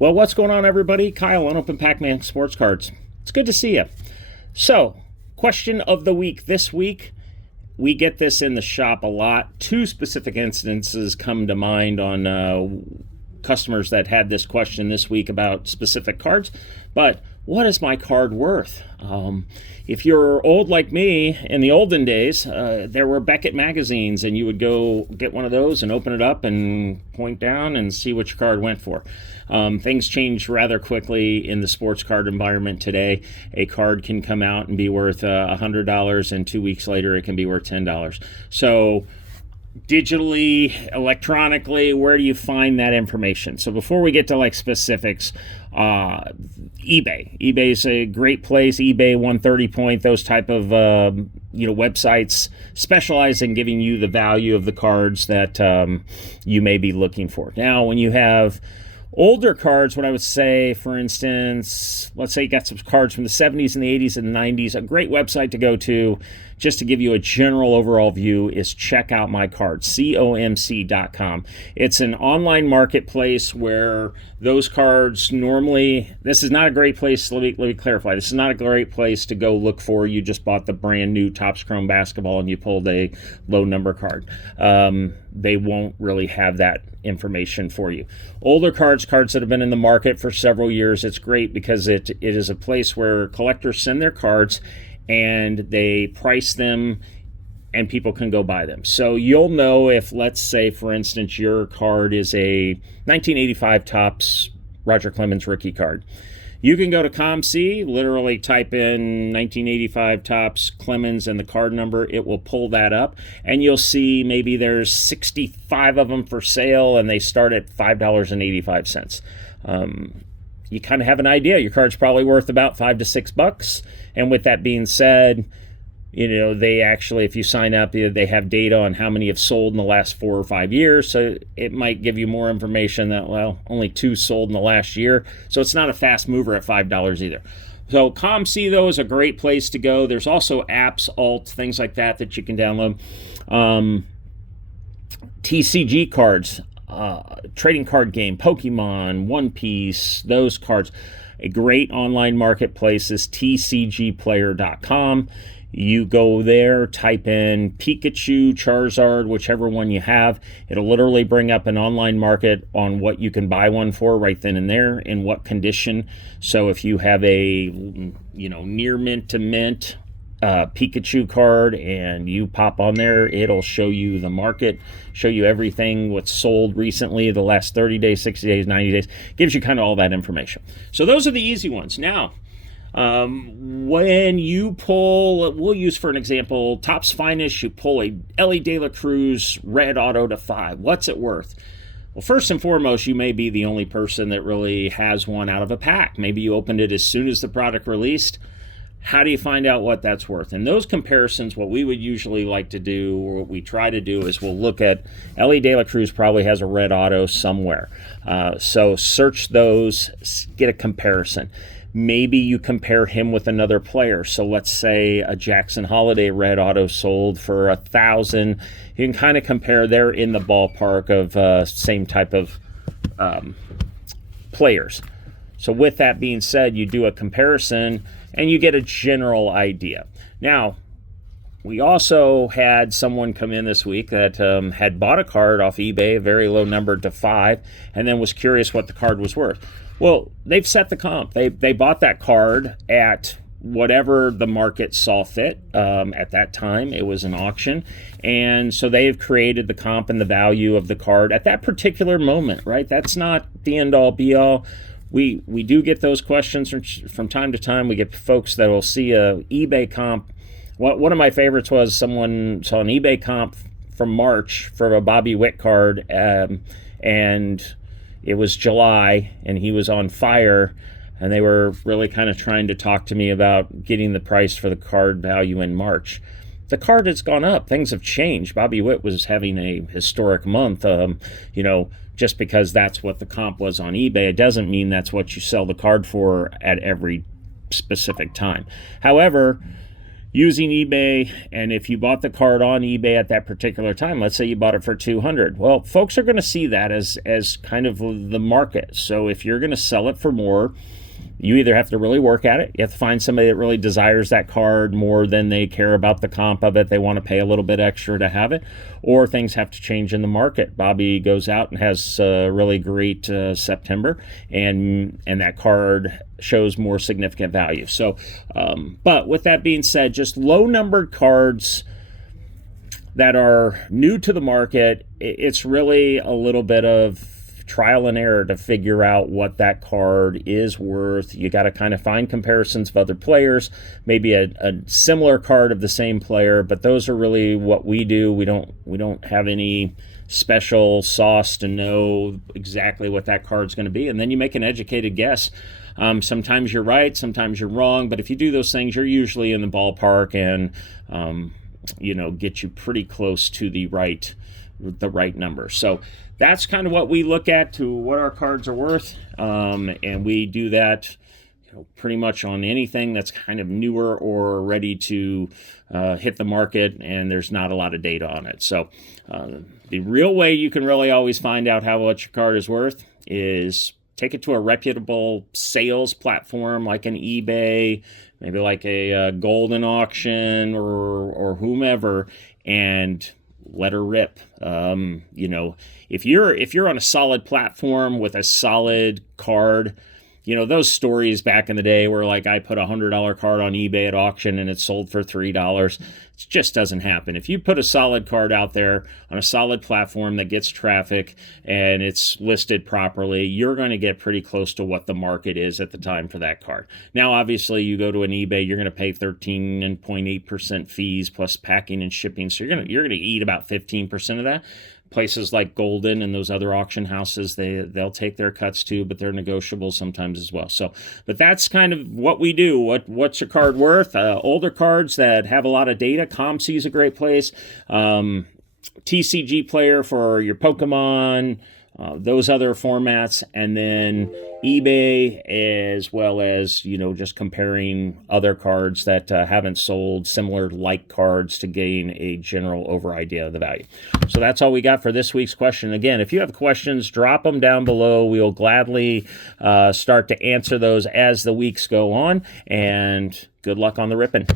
Well, what's going on, everybody? Kyle on Open Pac-Man Sports Cards. It's good to see you. So, question of the week. This week, we get this in the shop a lot. Two specific instances come to mind on customers that had this question this week about specific cards. But what is my card worth? If you're old like me, in the olden days, there were Beckett magazines, and you would go get one of those and open it up and point down and see what your card went for. Things change rather quickly in the sports card environment today. A card can come out and be worth $100, and 2 weeks later it can be worth $10. So digitally, electronically, where do you find that information? So before we get to like specifics, eBay is a great place. eBay, 130 Point, those type of websites specialize in giving you the value of the cards that you may be looking for. Now, when you have older cards, what I would say, for instance, let's say you got some cards from the 70s and the 80s and the 90s, a great website to go to, just to give you a general overall view, is Check Out My Cards, comc.com. It's an online marketplace where those cards normally, this is not a great place, let me clarify, this is not a great place to go look for, you just bought the brand new Topps Chrome basketball and you pulled a low number card. They won't really have that information for you. Older cards that have been in the market for several years, it's great because it is a place where collectors send their cards and they price them and people can go buy them. So you'll know if, let's say, for instance, your card is a 1985 Topps Roger Clemens rookie card. You can go to ComC, literally type in 1985 Topps Clemens and the card number. It will pull that up, and you'll see maybe there's 65 of them for sale, and they start at $5.85. You kind of have an idea. Your card's probably worth about $5 to $6. And with that being said, they actually, if you sign up, they have data on how many have sold in the last 4 or 5 years. So it might give you more information that, well, only 2 sold in the last year. So it's not a fast mover at $5 either. So ComC, though, is a great place to go. There's also apps, alt, things like that you can download. TCG cards, trading card game, Pokemon, One Piece, those cards. A great online marketplace is tcgplayer.com. You go there, type in Pikachu, Charizard, whichever one you have. It'll literally bring up an online market on what you can buy one for right then and there, in what condition. So if you have a, near mint to mint Pikachu card and you pop on there, it'll show you the market, show you everything, what's sold recently, the last 30 days, 60 days, 90 days. Gives you kind of all that information. So those are the easy ones. Now, when you pull, we'll use for an example, Topps Finest, you pull a Ellie De La Cruz red auto to 5. What's it worth? Well, first and foremost, you may be the only person that really has one out of a pack. Maybe you opened it as soon as the product released. How do you find out what that's worth? And those comparisons, what we would usually like to do, or what we try to do, is we'll look at Ellie De La Cruz probably has a red auto somewhere. So search those, get a comparison. Maybe you compare him with another player. So let's say a Jackson Holiday red auto sold for $1,000. You can kind of compare, they're in the ballpark of same type of players. So with that being said, you do a comparison and you get a general idea. Now, we also had someone come in this week that had bought a card off eBay, very low number to 5, and then was curious what the card was worth. Well, they've set the comp. They bought that card at whatever the market saw fit at that time. It was an auction. And so they've created the comp and the value of the card at that particular moment, right? That's not the end-all, be-all. We do get those questions from time to time. We get folks that will see a eBay comp. One of my favorites was someone saw an eBay comp from March for a Bobby Witt card, and it was July, and he was on fire, and they were really kind of trying to talk to me about getting the price for the card value in March. The card has gone up. Things have changed. Bobby Witt was having a historic month. Just because that's what the comp was on eBay, it doesn't mean that's what you sell the card for at every specific time. However, using eBay, and if you bought the card on eBay at that particular time, let's say you bought it for 200, well, folks are going to see that as kind of the market. So if you're going to sell it for more, you either have to really work at it, you have to find somebody that really desires that card more than they care about the comp of it, they want to pay a little bit extra to have it, or things have to change in the market. Bobby goes out and has a really great September, and that card shows more significant value. So, but with that being said, just low-numbered cards that are new to the market, it's really a little bit of trial and error to figure out what that card is worth. You got to kind of find comparisons of other players, maybe a similar card of the same player, but those are really what we do. We don't have any special sauce to know exactly what that card's going to be, and then you make an educated guess. Sometimes you're right, sometimes you're wrong, but if you do those things, you're usually in the ballpark and get you pretty close to the right number. So that's kind of what we look at to what our cards are worth, and we do that pretty much on anything that's kind of newer or ready to hit the market, and there's not a lot of data on it. So the real way you can really always find out how much your card is worth is take it to a reputable sales platform like an eBay, maybe like a Golden Auction or whomever, and let her rip. If you're on a solid platform with a solid card, those stories back in the day where like I put $100 card on eBay at auction and it sold for $3, it just doesn't happen. If you put a solid card out there on a solid platform that gets traffic and it's listed properly, you're going to get pretty close to what the market is at the time for that card. Now, obviously, you go to an eBay, you're going to pay 13.8% fees plus packing and shipping, so you're going to eat about 15% of that. Places like Golden and those other auction houses, they'll take their cuts too, but they're negotiable sometimes as well. So, but that's kind of what we do. What's your card worth? Older cards that have a lot of data. ComC is a great place. TCG Player for your Pokemon, those other formats, and then eBay, as well as just comparing other cards that haven't sold, similar like cards, to gain a general over idea of the value. So that's all we got for this week's question. Again, if you have questions, drop them down below. We'll gladly start to answer those as the weeks go on, and good luck on the ripping.